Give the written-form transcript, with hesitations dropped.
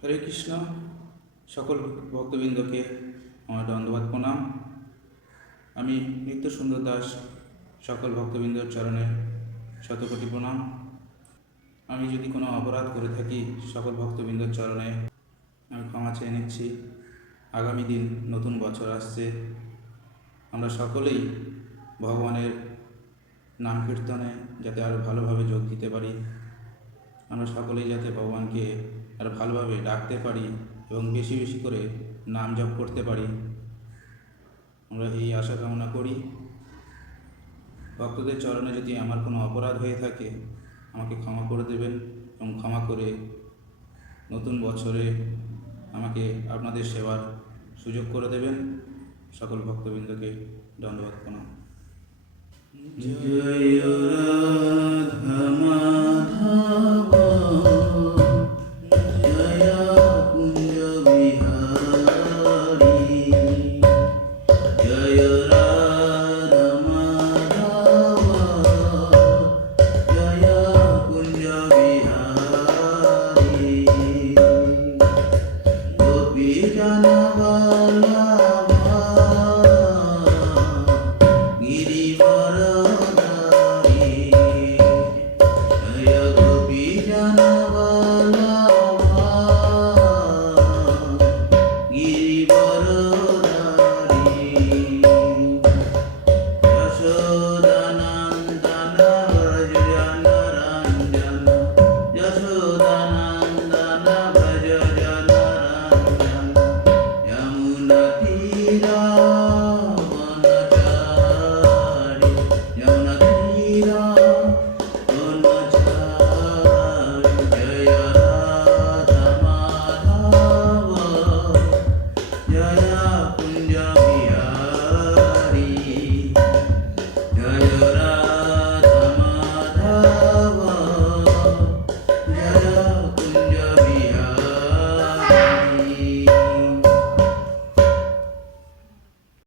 হরে কৃষ্ণ। সকল ভক্তবৃন্দকে আমার দণ্ডবাদ প্রণাম। আমি নিত্য সুন্দর দাস সকল ভক্তবৃন্দর চরণে শতকোটি প্রণাম। আমি যদি কোনো অপরাধ করে থাকি সকল ভক্তবৃন্দর চরণে আমি ক্ষমা চেয়ে নিচ্ছি। আগামী দিন নতুন বছর আসছে, আমরা সকলেই ভগবানের নাম কীর্তনে যাতে আরও ভালোভাবে যোগ দিতে পারি, আমরা সকলেই যাতে ভগবানকে আরও ভালোভাবে ডাকতে পারি এবং বেশি বেশি করে নাম জপ করতে পারি, আমরা এই আশা কামনা করি। ভক্তদের চরণে যদি আমার কোনো অপরাধ হয়ে থাকে আমাকে ক্ষমা করে দেবেন এবং ক্ষমা করে নতুন বছরে আমাকে আপনাদের সেবার সুযোগ করে দেবেন। সকল ভক্তবৃন্দকে দণ্ডবাদ প্রণাম। জয় রাধা মাধব।